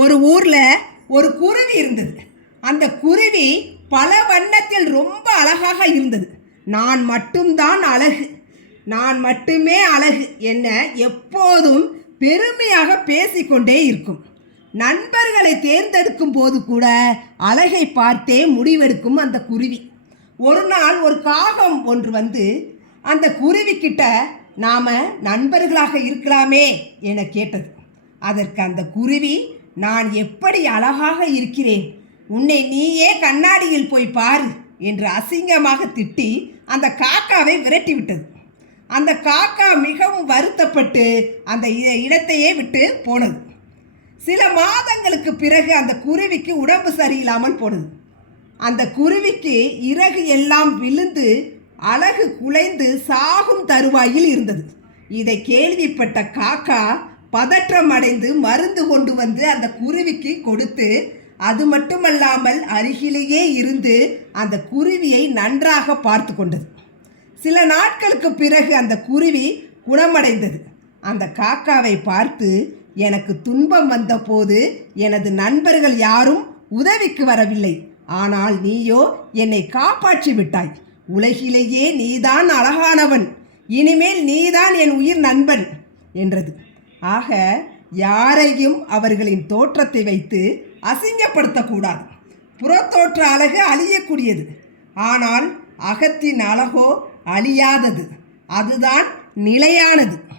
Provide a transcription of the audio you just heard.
ஒரு ஊரில் ஒரு குருவி இருந்தது. அந்த குருவி பல வண்ணத்தில் ரொம்ப அழகாக இருந்தது. நான் மட்டும்தான் அழகு. நான் மட்டுமே அழகு என்ன எப்போதும் பெருமையாக பேசிக்கொண்டே இருக்கும். நண்பர்களை தேர்ந்தெடுக்கும் போது கூட அழகை பார்த்தே முடிவெடுக்கும் அந்த குருவி. ஒரு நாள் ஒரு காகம் ஒன்று வந்து அந்த குருவி கிட்ட நாம நண்பர்களாக இருக்கலாமே என கேட்டது. அதற்கு அந்த குருவி நான் எப்படி அழகாக இருக்கிறேன்? உன்னை நீயே கண்ணாடியில் போய் பாரு என்று அசிங்கமாக திட்டி அந்த காக்காவை விரட்டி விட்டது அந்த காக்கா மிகவும் வருத்தப்பட்டு அந்த இ- இடத்தையே விட்டு போனது. சில மாதங்களுக்கு பிறகு அந்த குருவிக்கு உடம்பு சரியில்லாமல் போனது. அந்த குருவிக்கு இறகு எல்லாம் விழுந்து அழகு குலைந்து சாகும் தருவாயில் இருந்தது. இதை கேள்விப்பட்ட காக்கா பதற்றம் அடைந்து மருந்து கொண்டு வந்து அந்த குருவிக்கு கொடுத்து அது மட்டுமல்லாமல் அருகிலேயே இருந்து அந்த குருவியை நன்றாக பார்த்து கொண்டது. சில நாட்களுக்கு பிறகு அந்த குருவி குணமடைந்தது. அந்த காக்காவை பார்த்து எனக்கு துன்பம் வந்தபோது எனது நண்பர்கள் யாரும் உதவிக்கு வரவில்லை. ஆனால் நீயோ என்னை காப்பாற்றி விட்டாய். உலகிலேயே நீதான் அழகானவன். இனிமேல் நீதான் என் உயிர் நண்பன் என்றது. ஆக யாரையும் அவர்களின் தோற்றத்தை வைத்து அசிங்கப்படுத்தக்கூடாது. புறத்தோற்ற அழகு அழியக்கூடியது. ஆனால் அகத்தின் அழகோ அழியாதது. அதுதான் நிலையானது.